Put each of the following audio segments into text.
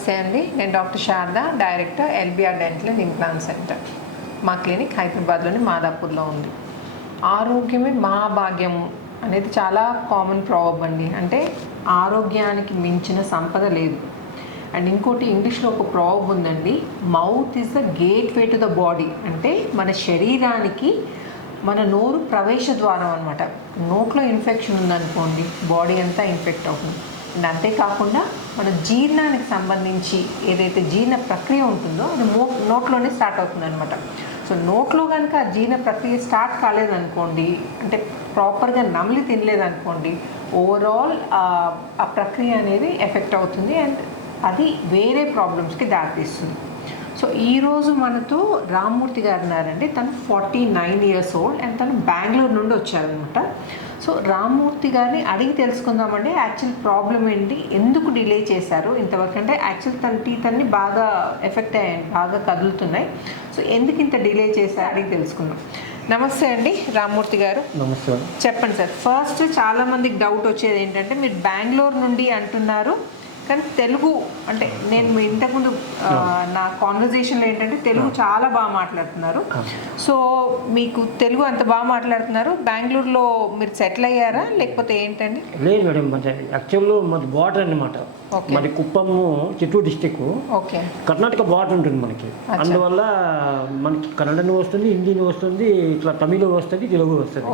నమస్తే అండి. నేను doctor Sharada director LBR dental and implant centre. మా క్లినిక్ హైదరాబాద్లోని మాదాపూర్లో ఉంది. ఆరోగ్యమే మహాభాగ్యము అనేది చాలా కామన్ ప్రాబ్లం అండి. అంటే ఆరోగ్యానికి మించిన సంపద లేదు. అండ్ ఇంకోటి ఇంగ్లీష్లో ఒక ప్రాబ్ ఉందండి. Mouth is the gateway to the body అంటే మన శరీరానికి మన నోరు ప్రవేశ ద్వారం అనమాట నోట్లో ఇన్ఫెక్షన్ ఉందనుకోండి బాడీ అంతా ఇన్ఫెక్ట్ అవుతుంది. అంతేకాకుండా మన జీర్ణానికి సంబంధించి ఏదైతే జీర్ణ ప్రక్రియ ఉంటుందో అది మో నోట్లోనే స్టార్ట్ అవుతుంది అనమాట సో నోట్లో కనుక ఆ జీర్ణ ప్రక్రియ స్టార్ట్ కాలేదనుకోండి అంటే ప్రాపర్గా నమిలి తినలేదనుకోండి ఓవరాల్ ఆ ప్రక్రియ అనేది ఎఫెక్ట్ అవుతుంది అండ్ అది వేరే ప్రాబ్లమ్స్కి దారితీస్తుంది. సో ఈరోజు మనతో రామ్మూర్తి గారు ఉన్నారండి. తను forty nine years old and తను బెంగళూరు నుండి వచ్చారనమాట సో రామ్మూర్తి గారిని అడిగి తెలుసుకుందామండి. యాక్చువల్ ప్రాబ్లం ఏంటి? ఎందుకు డిలే చేశారు? ఇంతవరకు అంటే యాక్చువల్ తన టీత్ అన్ని బాగా ఎఫెక్ట్ అయ్యాయి బాగా కదులుతున్నాయి. సో ఎందుకు ఇంత డిలే చేశారు? అడిగి తెలుసుకుందాం. నమస్తే అండి రామ్మూర్తి గారు. నమస్తే. చెప్పండి సార్. ఫస్ట్ చాలా మందికి డౌట్ వచ్చేది ఏంటంటే మీరు బెంగళూరు నుండి అంటున్నారు. కానీ తెలుగు అంటే నేను ఇంతకుముందు నా కాన్వర్జేషన్లో ఏంటంటే తెలుగు చాలా బాగా మాట్లాడుతున్నారు. సో మీకు తెలుగు అంత బాగా మాట్లాడుతున్నారు. బెంగళూరులో మీరు సెటిల్ అయ్యారా? లేకపోతే ఏంటండి? లేదు మేడం మరి యాక్చువల్ మాది బార్డర్ అనమాట. మాది Kuppam Chittoor district okay. Karnataka border ఉంటుంది మనకి. అందువల్ల మనకి కన్నడను వస్తుంది హిందీని వస్తుంది ఇట్లా తమిళ వస్తుంది తెలుగు వస్తుంది.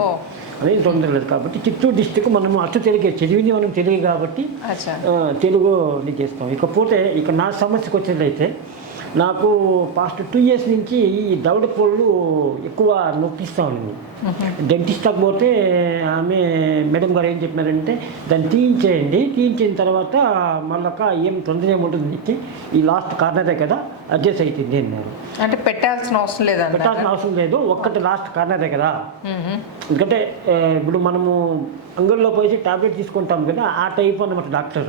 అదేం తొందర లేదు కాబట్టి చిత్తూరు డిస్టిక్ మనము అచ్చు తెలుగే చదివింది మనం తెలుగు కాబట్టి తెలుగు చేస్తాం. ఇకపోతే ఇక నా సమస్యకు వచ్చేటైతే నాకు పాస్ట్ టూ ఇయర్స్ నుంచి ఈ దవడ పళ్ళు ఎక్కువ నొప్పిస్తా ఉంది. డెంటిస్ట్ పోతే ఆమె మేడం గారు ఏం చెప్పినారంటే దాన్ని తీయించేయండి. తీయించిన తర్వాత మళ్ళొక ఏం తొందర ఏముంటుంది ఈ లాస్ట్ కార్నరే కదా అడ్జస్ట్ అవుతుంది అన్నారు. అంటే పెట్టాల్సిన అవసరం లేదన్నారు పెట్టాల్సిన అవసరం లేదు ఒక్కటి లాస్ట్ కార్నరే కదా. ఎందుకంటే ఏ, ఇప్పుడు మనము అంగడిలో పోయి టాబ్లెట్ తీసుకుంటాం కదా ఆ టైప్ అన్నమాట డాక్టర్.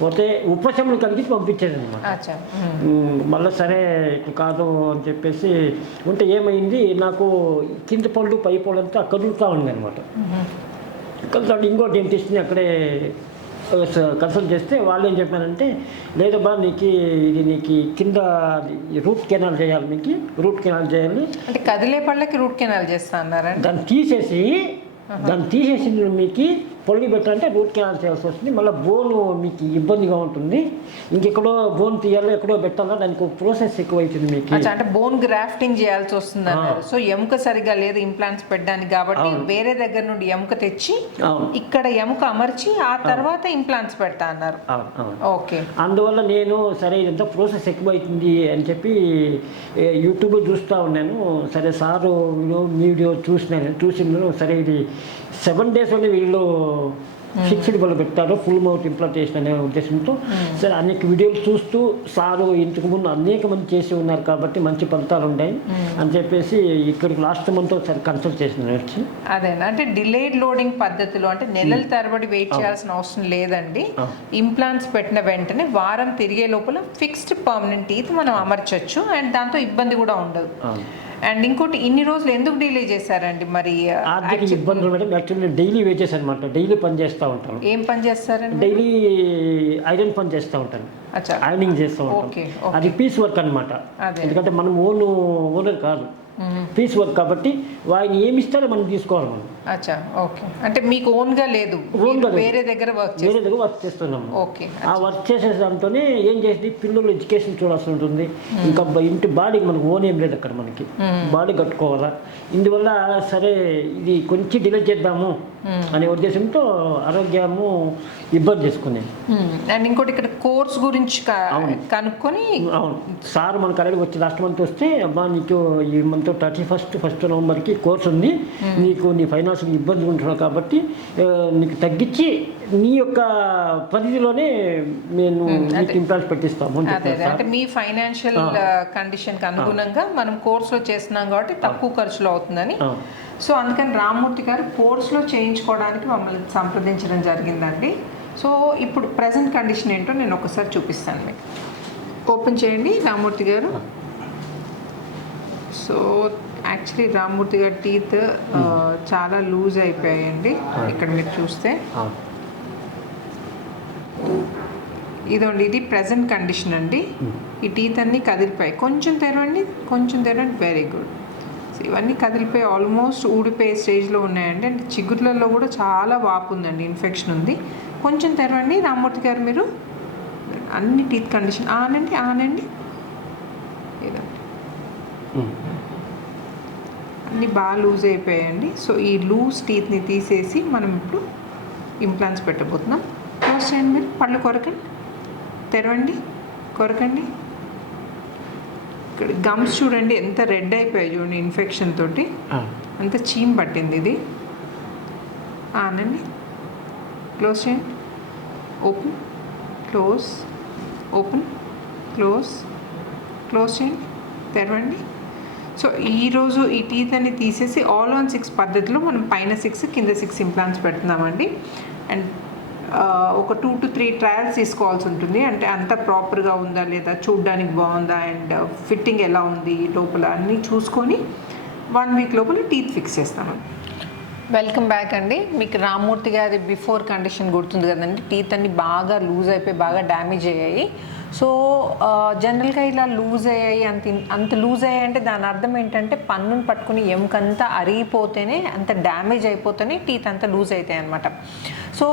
పోతే ఉపశమనం కలిగించి పంపించేది అనమాట మ్మ్. మళ్ళీ సరే కాదు అని చెప్పేసి ఉంటే ఏమైంది? నాకు కింద పళ్ళు పై అంతా కదులుతూ ఉంది అనమాట మ్మ్. కలుతాడు ఇంకో డెంటిస్ట్ని అక్కడే కన్సల్ట్ చేస్తే వాళ్ళు ఏం చెప్పారంటే లేదబ్బా నీకు ఇది నీకు కింద రూట్ కెనాల్ చేయాలి మీకు రూట్ కెనాల్ చేయాలి అంటే కదిలే పళ్ళకి రూట్ కెనాల్ చేస్తా అన్నారండి దాన్ని తీసేసి దాన్ని తీసేసి మీకు పొల్లి పెట్టాలంటే రూట్ కెనాల్ చేయాల్సి వస్తుంది. మళ్ళీ బోను మీకు ఇబ్బందిగా ఉంటుంది. ఇంకెక్కడో బోన్ తీయాలో ఎక్కడో పెట్టాలో? దానికి ప్రాసెస్ ఎక్కువ అవుతుంది మీకు. అంటే బోన్ గ్రాఫ్టింగ్ చేయాల్సి వస్తుంది సో ఎముక సరిగా లేదు ఇంప్లాంట్స్ పెట్టడానికి కాబట్టి వేరే దగ్గర నుండి ఎముక తెచ్చి ఇక్కడ ఎముక అమర్చి ఆ తర్వాత ఇంప్లాంట్స్ పెడతా అన్నారు. ఓకే. అందువల్ల నేను సరే ఇదంతా ప్రాసెస్ ఎక్కువైతుంది అని చెప్పి యూట్యూబ్ చూస్తూ ఉన్నాను. సరే సారు వీడియో మీ వీడియో చూసినాను చూసినాను సరే ఇది సెవెన్ డేస్లోనే వీళ్ళు ఫిక్స్డ్ బల్ పెట్టారు ఫుల్ మౌత్ ఇంప్లాంటేషన్ అనే ఉద్దేశంతో. సరే అనేక వీడియోలు చూస్తూ సారు ఇంతకు ముందు అనేక మంది చేసి ఉన్నారు కాబట్టి మంచి ఫలితాలు ఉన్నాయి అని చెప్పేసి ఇక్కడికి లాస్ట్ మంత్ ఒకసారి కన్సల్ట్ చేసినాను వచ్చి. అదేనా? అంటే డిలేడ్ లోడింగ్ పద్ధతిలో అంటే నెలల తరబడి వెయిట్ చేయాల్సిన అవసరం లేదండి. ఇంప్లాంట్స్ పెట్టిన వెంటనే వారం తిరిగే లోపల ఫిక్స్డ్ పర్మనెంట్ టీత్ మనం అమర్చొచ్చు అండ్ దాంతో ఇబ్బంది కూడా ఉండదు. అండ్ ఇంకోటి ఇన్ని రోజులు ఎందుకు డిలే చేశారండి మరి ఆర్థిక ఇబ్బందులు మేడం యాక్చువల్లీ డైలీ వేజెస్ అనమాట డైలీ పని చేస్తూ ఉంటాను ఏం పని చేస్తారండి? డైలీ ఐరన్ పని చేస్తూ ఉంటాను అచ్చా. ఐరనింగ్ చేస్తూ ఉంటాం. అది పీస్ వర్క్ అనమాట. ఎందుకంటే మనం ఓన్ ఓనర్ కాదు. పీస్ వర్క్ కాబట్టి ఆయన ఏమి ఇస్తారో మనం తీసుకోవాలి మనం. అచ్చా ఓకే. అంటే మీకు ఓన్గా లేదు. Own గా మీరు లేదు. వేరే దగ్గర వర్క్ వేరే దగ్గర వర్క్ చేస్తున్నాము ఓకే ఆ వర్క్ చేసే దాంతోనే ఏం చేసి పిల్లలు ఎడ్యుకేషన్ చూడాల్సి ఉంటుంది. ఇంకా ఇంటి బాడీకి మనకు ఓన్ ఏం లేదు అక్కడ మనకి. బాడీ కట్టుకోవాలా. ఇందువల్ల సరే ఇది కొంచెం డిలే చేద్దాము. అనే ఉద్దేశంతో ఆరోగ్యము ఇబ్బంది చేసుకునేది అండ్ ఇంకోటి ఇక్కడ కోర్స్ గురించి కనుక్కొని అవును. సార్ మనకు అలాగే వచ్చి లాస్ట్ మంత్ వస్తే అమ్మా నీకు ఈ మంత్ థర్టీ ఫస్ట్ ఫస్ట్ నవంబర్కి కోర్స్ ఉంది. నీకు నీ ఫైనాన్షియల్ ఇబ్బంది ఉంటున్నావు కాబట్టి నీకు తగ్గించి నీ యొక్క పరిధిలోనే నీకు ఇంప్లాంట్స్ పెట్టిస్తాము అంటే మీ ఫైనాన్షియల్ కండిషన్కి అనుగుణంగా మనం కోర్సులో చేస్తున్నాం కాబట్టి తక్కువ ఖర్చులో అవుతుందని. సో అందుకని రామ్మూర్తి గారు కోర్సులో చేయించుకోవడానికి మమ్మల్ని సంప్రదించడం జరిగిందండి. సో ఇప్పుడు ప్రజెంట్ కండిషన్ ఏంటో నేను ఒకసారి చూపిస్తాను మీకు. ఓపెన్ చేయండి రామ్మూర్తి గారు. సో యాక్చువల్లీ రామ్మూర్తి గారి టీత్ చాలా లూజ్ అయిపోయాయండి. ఇక్కడ మీరు చూస్తే. ఇదండి ఇది ప్రజెంట్ కండిషన్ అండి. ఈ టీత్ అన్నీ కదిలిపోయి కొంచెం తెరవండి కొంచెం తెరవండి వెరీ గుడ్ సో ఇవన్నీ కదిలిపోయి ఆల్మోస్ట్ ఊడిపోయే స్టేజ్లో ఉన్నాయండి. అంటే చిగుర్లలో కూడా చాలా వాపు ఉందండి ఇన్ఫెక్షన్ ఉంది. కొంచెం తెరవండి రామ్మూర్తి గారు మీరు. అన్ని టీత్ కండిషన్ ఆనండి ఆనండి. ఇదండి. అన్నీ బాగా లూజ్ అయిపోయాయండి. సో ఈ లూజ్ టీత్ని తీసేసి మనం ఇప్పుడు ఇంప్లాంట్స్ పెట్టబోతున్నాం. చేయండి మీరు. పళ్ళు కొరకండి. తెరవండి కొరకండి. ఇక్కడ గమ్స్ చూడండి ఎంత రెడ్ అయిపోయాయి చూడండి ఇన్ఫెక్షన్ తోటి. అంత చీమ్ పట్టింది ఇది. ఆనండి క్లోజ్ చేయండి. Open. Close. Open. Close. Close చేయండి. తెరవండి. సో ఈరోజు ఈ టీత్ అని తీసేసి ఆల్ ఆన్ సిక్స్ పద్ధతిలో మనం పైన సిక్స్ కింద సిక్స్ ఇంప్లాంట్స్ పెడుతున్నామండి. అండ్ ఒక టూ టు త్రీ ట్రయల్స్ తీసుకోవాల్సి ఉంటుంది. అంటే అంత ప్రాపర్గా ఉందా లేదా చూడ్డానికి బాగుందా అండ్ ఫిట్టింగ్ ఎలా ఉంది లోపల అన్నీ చూసుకొని వన్ వీక్ లోపల టీత్ ఫిక్స్ చేస్తాను. వెల్కమ్ బ్యాక్ అండి. మీకు రామ్మూర్తి గారి బిఫోర్ కండిషన్ గుర్తుంది కదండి. టీత్ అన్ని బాగా లూజ్ అయిపోయి బాగా డ్యామేజ్ అయ్యాయి. సో జనరల్గా ఇలా లూజ్ అయ్యాయి అంత అంత లూజ్ అయ్యాయి అంటే దాని అర్థం ఏంటంటే పన్నుని పట్టుకుని ఎముకంతా అరిగిపోతేనే అంత డ్యామేజ్ అయిపోతేనే టీత్ అంతా లూజ్ అవుతాయి అనమాట సో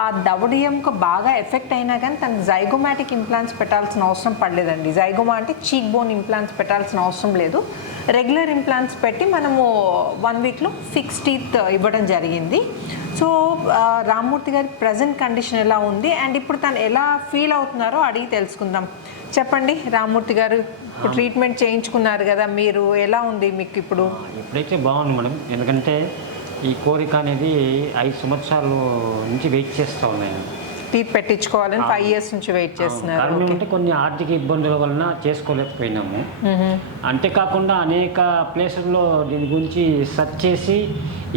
ఆ దవడి ఎముక బాగా ఎఫెక్ట్ అయినా కానీ తనకు జైగోమాటిక్ ఇంప్లాంట్స్ పెట్టాల్సిన అవసరం పడలేదండి. జైగోమా అంటే చీక్ బోన్ ఇంప్లాంట్స్ పెట్టాల్సిన అవసరం లేదు. రెగ్యులర్ ఇంప్లాంట్స్ పెట్టి మనము వన్ వీక్లో ఫిక్స్ టీత్ ఇవ్వడం జరిగింది. సో రామ్మూర్తి గారి ప్రజెంట్ కండిషన్ ఎలా ఉంది? అండ్ ఇప్పుడు తను ఎలా ఫీల్ అవుతున్నారో అడిగి తెలుసుకుందాం. చెప్పండి రామ్మూర్తి గారు ఇప్పుడు ట్రీట్మెంట్ చేయించుకున్నారు కదా మీరు ఎలా ఉంది మీకు ఇప్పుడు? ఇప్పుడైతే బాగుంది మేడం ఎందుకంటే ఈ కోరిక అనేది ఐదు సంవత్సరాల నుంచి వెయిట్ చేస్తూ ఉన్నాను టీత్ పెట్టించుకోవాలని ఫైవ్ ఇయర్స్ నుంచి వెయిట్ చేస్తున్నారు. కారణం ఏంటంటే కొన్ని ఆర్థిక ఇబ్బందుల వలన చేసుకోలేకపోయినాము. అంతేకాకుండా అనేక ప్లేసుల్లో దీని గురించి సెర్చ్ చేసి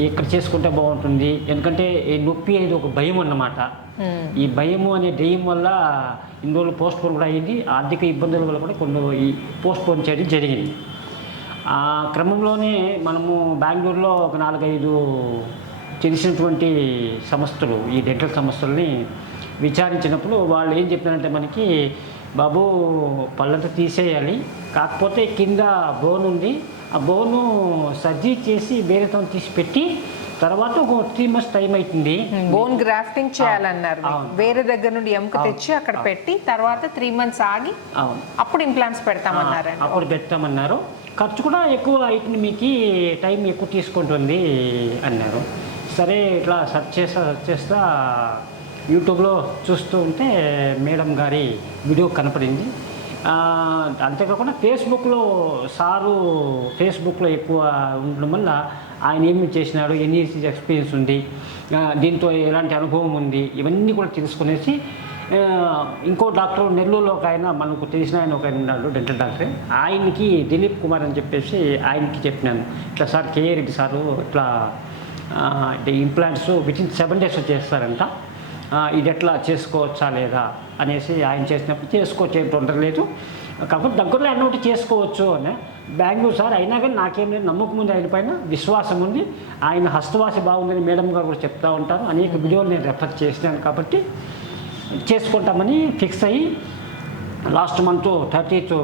ఇక్కడ చేసుకుంటే బాగుంటుంది. ఎందుకంటే ఈ నొప్పి అనేది ఒక భయం అన్నమాట. ఈ భయము అనే దెయ్యం వల్ల ఇన్ని రోజులు పోస్ట్ పోన్ కూడా అయింది. ఆర్థిక ఇబ్బందుల వల్ల కూడా కొన్ని ఈ పోస్ట్ పోన్ చేయడం జరిగింది. ఆ క్రమంలోనే మనము బెంగళూరులో ఒక నాలుగైదు తెలిసినటువంటి సంస్థలు ఈ డెంటల్ సంస్థల్ని విచారించినప్పుడు వాళ్ళు ఏం చెప్పినారంటే మనకి బాబు పళ్ళంతా తీసేయాలి. కాకపోతే కింద బోన్ ఉంది. ఆ బోను సర్జరీ చేసి వేరేతో తీసి పెట్టి తర్వాత ఒక త్రీ మంత్స్ టైం అవుతుంది బోన్ గ్రాఫ్టింగ్ చేయాలన్నారు. వేరే దగ్గర నుండి ఎముక తెచ్చి అక్కడ పెట్టి తర్వాత త్రీ మంత్స్ ఆగి అవును. అప్పుడు ఇంప్లాంట్స్ పెడతామన్నారండి. అప్పుడు పెట్టామన్నారు ఖర్చు కూడా ఎక్కువ అవుతుంది మీకు టైం ఎక్కువ తీసుకుంటుంది అన్నారు. సరే ఇట్లా సెర్చ్ చేస్తా సెర్చ్ చేస్తా యూట్యూబ్లో చూస్తూ ఉంటే మేడం గారి వీడియో కనపడింది. అంతేకాకుండా ఫేస్బుక్లో సారు ఫేస్బుక్లో ఎక్కువ ఉండడం వల్ల ఆయన ఏమి చేసినాడు ఎన్ని ఎక్స్పీరియన్స్ ఉంది దీంతో ఎలాంటి అనుభవం ఉంది ఇవన్నీ కూడా తెలుసుకునేసి ఇంకో డాక్టర్ నెల్లూరులో ఒక ఆయన మనకు తెలిసిన ఆయన ఒక ఆయన ఉన్నాడు డెంటల్ డాక్టర్ ఆయనకి దిలీప్ కుమార్ అని చెప్పేసి ఆయనకి చెప్పినాను. ఇట్లా సార్ కేఏ రెడ్డి సారు ఇట్లా implants with in seven days చేస్తారంట ఇది ఎట్లా చేసుకోవచ్చా లేదా అనేసి ఆయన చేసినప్పుడు చేసుకోవచ్చు ఏం తొందర లేదు. కాకపోతే దగ్గరలో అన్న ఒకటి చేసుకోవచ్చు అని. బెంగళూరు సార్ అయినా కానీ నాకేం లేదు నమ్మకం ఉంది ఆయన పైన విశ్వాసం ఉంది. ఆయన హస్తవాసి బాగుందని మేడం గారు కూడా చెప్తా ఉంటారు. అనేక వీడియోలు నేను రెఫర్ చేసినాను కాబట్టి చేసుకుంటామని ఫిక్స్ అయ్యి లాస్ట్ మంత్ థర్టీత్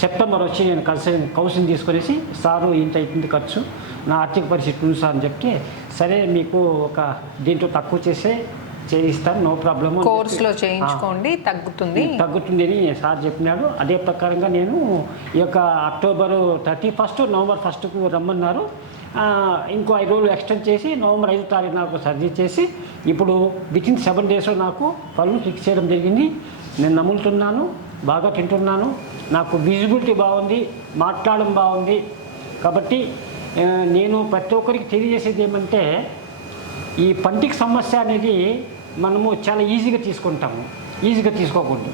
సెప్టెంబర్ వచ్చి నేను కలిసి కౌన్సిలింగ్ తీసుకునేసి సారు ఇంత అవుతుంది ఖర్చు నా ఆర్థిక పరిస్థితి ఉంది సార్ అని చెప్తే సరే మీకు ఒక దీంట్లో తక్కువ చేసే చేయిస్తాను నో ప్రాబ్లమ్. కోర్సులో చేయించుకోండి తగ్గుతుంది. తగ్గుతుంది అని సార్ చెప్పినాడు. అదే ప్రకారంగా నేను ఈ యొక్క అక్టోబర్ థర్టీ ఫస్ట్ నవంబర్ ఫస్ట్కు రమ్మన్నారు. ఇంకో ఐదు రోజులు ఎక్స్టెండ్ చేసి నవంబర్ ఐదో తారీఖు నాకు సర్జరీ చేసి ఇప్పుడు విత్ ఇన్ సెవెన్ డేస్లో నాకు పళ్ళు ఫిక్స్ చేయడం జరిగింది. నేను నములుతున్నాను బాగా తింటున్నాను. నాకు విజిబిలిటీ బాగుంది మాట్లాడడం బాగుంది. కాబట్టి నేను ప్రతి ఒక్కరికి తెలియజేసేది ఏమంటే ఈ పంటికి సమస్య అనేది మనము చాలా ఈజీగా తీసుకుంటాము. ఈజీగా తీసుకోకూడదు.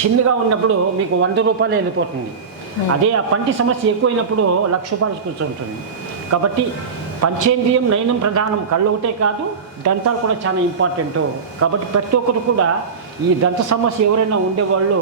చిన్నగా ఉన్నప్పుడు మీకు వంద రూపాయలు వెళ్ళిపోతుంది. అదే ఆ పంటి సమస్య ఎక్కువైనప్పుడు లక్ష రూపాయలు కూర్చుంటుంది. కాబట్టి పంచేంద్రియం నయనం ప్రధానం కళ్ళు ఒకటే కాదు దంతాలు కూడా చాలా ఇంపార్టెంట్ కాబట్టి ప్రతి ఒక్కరు కూడా ఈ దంత సమస్య ఎవరైనా ఉండేవాళ్ళు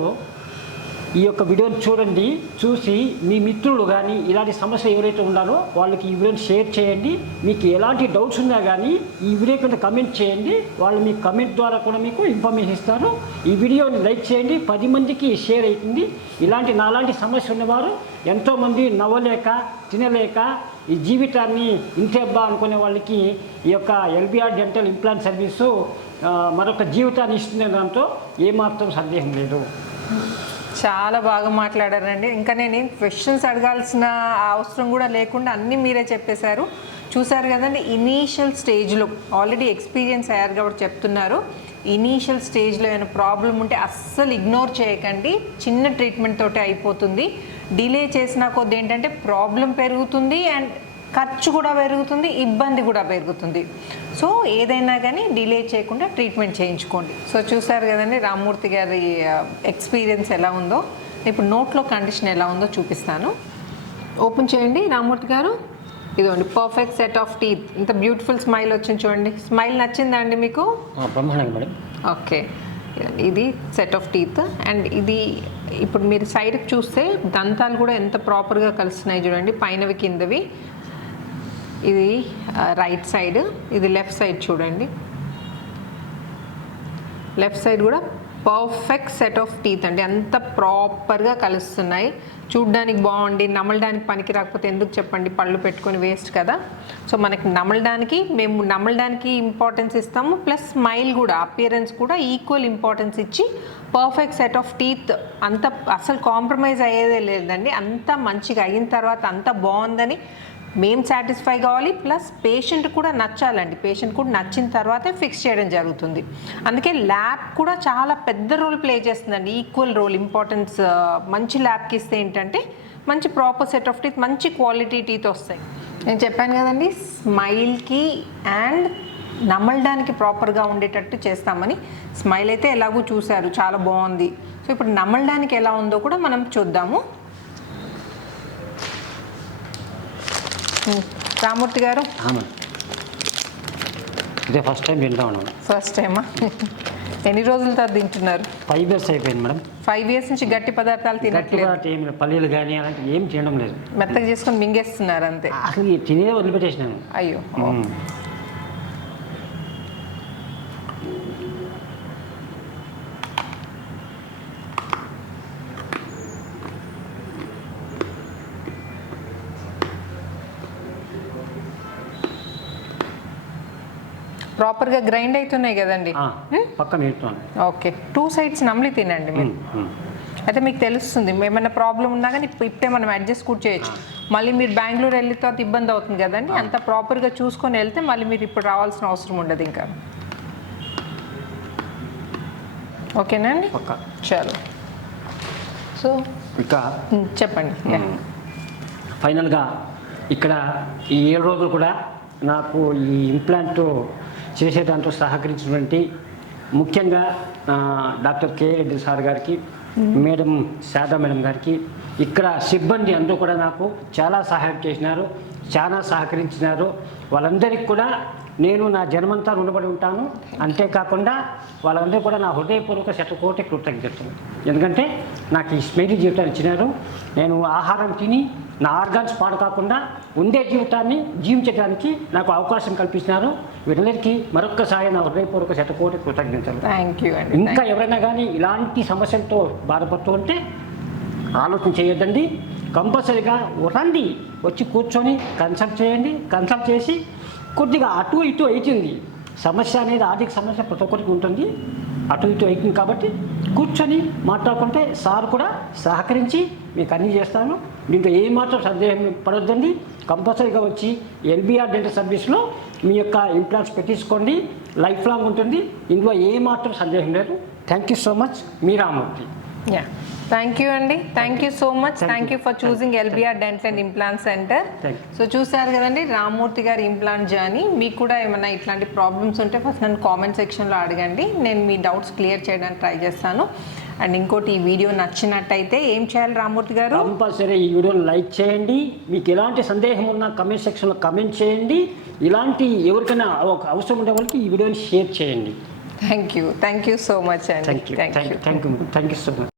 ఈ యొక్క వీడియోని చూడండి చూసి మీ మిత్రులు కానీ ఇలాంటి సమస్య ఎవరైతే ఉన్నారో వాళ్ళకి ఈ వీడియోని షేర్ చేయండి. మీకు ఎలాంటి డౌట్స్ ఉన్నా కానీ ఈ వీడియో కింద కమెంట్ చేయండి. వాళ్ళు మీ కమెంట్ ద్వారా కూడా మీకు ఇన్ఫర్మేషన్ ఇస్తారు. ఈ వీడియోని లైక్ చేయండి. పది మందికి షేర్ అవుతుంది. ఇలాంటి నాలాంటి సమస్య ఉన్నవారు ఎంతోమంది నవ్వలేక తినలేక ఈ జీవితాన్ని ఇంతేబ్బా అనుకునే వాళ్ళకి ఈ యొక్క ఎల్బిఆర్ డెంటల్ ఇంప్లాంట్ సర్వీసు మరొక జీవితాన్ని ఇస్తున్న దాంతో ఏమాత్రం సందేహం లేదు. చాలా బాగా మాట్లాడారండి. ఇంకా నేను క్వశ్చన్స్ అడగాల్సిన అవసరం కూడా లేకుండా అన్నీ మీరే చెప్పేశారు. చూసారు కదండి ఇనీషియల్ స్టేజ్లో ఆల్రెడీ ఎక్స్పీరియన్స్ అయ్యారు కాబట్టి చెప్తున్నారు. ఇనీషియల్ స్టేజ్లో ఏమైనా ప్రాబ్లం ఉంటే అస్సలు ఇగ్నోర్ చేయకండి. చిన్న ట్రీట్మెంట్ తోటే అయిపోతుంది. డిలే చేసిన కొద్ది ఏంటంటే ప్రాబ్లం పెరుగుతుంది అండ్ ఖర్చు కూడా పెరుగుతుంది ఇబ్బంది కూడా పెరుగుతుంది. సో ఏదైనా కానీ డిలే చేయకుండా ట్రీట్మెంట్ చేయించుకోండి. సో చూసారు కదండి రామ్మూర్తి గారి ఎక్స్పీరియన్స్ ఎలా ఉందో. ఇప్పుడు నోట్లో కండిషన్ ఎలా ఉందో చూపిస్తాను. ఓపెన్ చేయండి రామ్మూర్తి గారు. ఇదిగోండి పర్ఫెక్ట్ సెట్ ఆఫ్ టీత్ ఇంత బ్యూటిఫుల్ స్మైల్ వచ్చింది చూడండి. స్మైల్ నచ్చిందా అండి మీకు? ఓకే ఇది సెట్ ఆఫ్ టీత్ అండ్ ఇది ఇప్పుడు మీరు సైడ్కి చూస్తే దంతాలు కూడా ఎంత ప్రాపర్గా కలుస్తున్నాయి చూడండి పైనవి కిందవి. ఇది రైట్ సైడ్ ఇది లెఫ్ట్ సైడ్ చూడండి. లెఫ్ట్ సైడ్ కూడా పర్ఫెక్ట్ సెట్ ఆఫ్ టీత్ అండి. అంత ప్రాపర్గా కలుస్తున్నాయి. చూడ్డానికి బాగుండి నమలడానికి పనికి రాకపోతే ఎందుకు చెప్పండి? పళ్ళు పెట్టుకొని వేస్ట్ కదా. సో మనకి నమలడానికి మేము నమలడానికి ఇంపార్టెన్స్ ఇస్తాము. ప్లస్ స్మైల్ కూడా అపియరెన్స్ కూడా ఈక్వల్ ఇంపార్టెన్స్ ఇచ్చి పర్ఫెక్ట్ సెట్ ఆఫ్ టీత్ అంత అసలు కాంప్రమైజ్ అయ్యేదే లేదండి. అంత మంచిగా అయిన తర్వాత అంత బాగుందని మేము సాటిస్ఫై కావాలి ప్లస్ పేషెంట్ కూడా నచ్చాలండి. పేషెంట్ కూడా నచ్చిన తర్వాతే ఫిక్స్ చేయడం జరుగుతుంది. అందుకే ల్యాబ్ కూడా చాలా పెద్ద రోల్ ప్లే చేస్తుందండి. ఈక్వల్ రోల్ ఇంపార్టెన్స్ మంచి ల్యాబ్కి ఇస్తే ఏంటంటే మంచి ప్రాపర్ సెట్ ఆఫ్ టీత్ మంచి క్వాలిటీ టీత్ వస్తాయి. నేను చెప్పాను కదండి స్మైల్కి అండ్ నమలడానికి ప్రాపర్గా ఉండేటట్టు చేస్తామని స్మైల్ అయితే ఎలాగో చూశారు. చాలా బాగుంది. సో ఇప్పుడు నమలడానికి ఎలా ఉందో కూడా మనం చూద్దాము. రామూర్తి గారు? ఇదే ఫస్ట్ టైం వింటా ఉన్నాను ఫస్ట్ టైమా ఎన్ని రోజుల తర్వాత తింటున్నారు? ఫైవ్ ఇయర్స్ అయిపోయింది మేడం. ఫైవ్ ఇయర్స్ నుంచి గట్టి పదార్థాలు తినట్లేదు. ఏమి పల్లీలు కానీ అలాంటివి ఏం చేయడం లేదు. మెత్తగా చేసుకొని మింగేస్తున్నారు అంతే. అసలు తినే వదిలిపెట్టేసినాను. అయ్యో. ప్రాపర్గా గ్రైండ్ అవుతున్నాయి కదండి. పక్కన ఓకే. టూ సైడ్స్ నమ్లి తినండి మీరు. అయితే మీకు తెలుస్తుంది ఏమైనా ప్రాబ్లం ఉన్నా కానీ ఇప్పు- ఇప్పుడే మనం అడ్జస్ట్ కూడా చేయొచ్చు. మళ్ళీ మీరు బెంగళూరు వెళ్ళిన తర్వాత ఇబ్బంది అవుతుంది కదండి. అంత ప్రాపర్గా చూసుకొని వెళ్తే మళ్ళీ మీరు ఇప్పుడు రావాల్సిన అవసరం ఉండదు ఇంకా. ఓకేనా అండి? పక్క. చలో. సో ఇంకా? చెప్పండి. ఫైనల్గా ఇక్కడ ఈ ఏడు రోజులు కూడా నాకు ఈ ఇంప్లాంట్ చేసే దాంట్లో సహకరించినటువంటి ముఖ్యంగా డాక్టర్ కే రెడ్డి సార్ గారికి మేడం శారదా మేడం గారికి ఇక్కడ సిబ్బంది అందరూ కూడా నాకు చాలా సహాయం చేసినారు చాలా సహకరించినారు. వాళ్ళందరికీ కూడా నేను నా జన్మంతా రుణపడి ఉంటాను. అంతేకాకుండా వాళ్ళందరూ కూడా నా హృదయపూర్వక శతకోటి కృతజ్ఞతలు. ఎందుకంటే నాకు ఈ స్మైలీ జీవితాన్ని ఇచ్చినారు. నేను ఆహారం తిని నా ఆర్గాన్స్ పాడు కాకుండా ఉండే జీవితాన్ని జీవించడానికి నాకు అవకాశం కల్పించినారు. వీళ్ళందరికీ మరొక్కసారి నా హృదయపూర్వక శతకోటి కృతజ్ఞతలు. థ్యాంక్ యూ అండి ఇంకా ఎవరైనా కానీ ఇలాంటి సమస్యలతో బాధపడుతూ ఉంటే ఆలోచన చేయొద్దండి. కంపల్సరీగా రండి. వచ్చి కూర్చొని కన్సల్ట్ చేయండి. కన్సల్ట్ చేసి కొద్దిగా అటు ఇటు అవుతుంది సమస్య అనేది ఆర్థిక సమస్య ప్రతి ఒక్కరికి ఉంటుంది. అటు ఇటు అవుతుంది కాబట్టి కూర్చొని మాట్లాడుకుంటే సార్ కూడా సహకరించి మీకు అన్నీ చేస్తాను. దీంట్లో ఏమాత్రం సందేహం పడొద్దండి. కంపల్సరీగా వచ్చి ఎల్బిఆర్ డెంటల్ సర్వీస్లో మీ యొక్క ఇంప్లాంట్స్ పెట్టించుకోండి. లైఫ్ లాంగ్ ఉంటుంది. ఇందులో ఏమాత్రం సందేహం లేదు. Thank you so much. Me Ramurthy yeah. Thank you అండి thank you so much thank you. For choosing LBR dental and implant centre. So చూసారు కదండి రామ్మూర్తి గారి ఇంప్లాంట్ జర్నీ మీకు కూడా ఏమైనా ఇట్లాంటి ప్రాబ్లమ్స్ ఉంటే ఫస్ట్ నన్ను కామెంట్ సెక్షన్లో అడగండి. నేను మీ డౌట్స్ క్లియర్ చేయడానికి ట్రై చేస్తాను. అండ్ ఇంకోటి ఈ వీడియో నచ్చినట్టయితే ఏం చేయాలి రామ్మూర్తి గారు? కంపల్సరీ ఈ వీడియోని లైక్ చేయండి. మీకు ఎలాంటి సందేహం ఉన్నా కమెంట్ సెక్షన్లో కమెంట్ చేయండి. ఇలాంటి ఎవరికైనా ఒక అవసరం ఉండే వాళ్ళకి ఈ వీడియోని షేర్ చేయండి. Thank you thank you so much అండి thank you thank you so much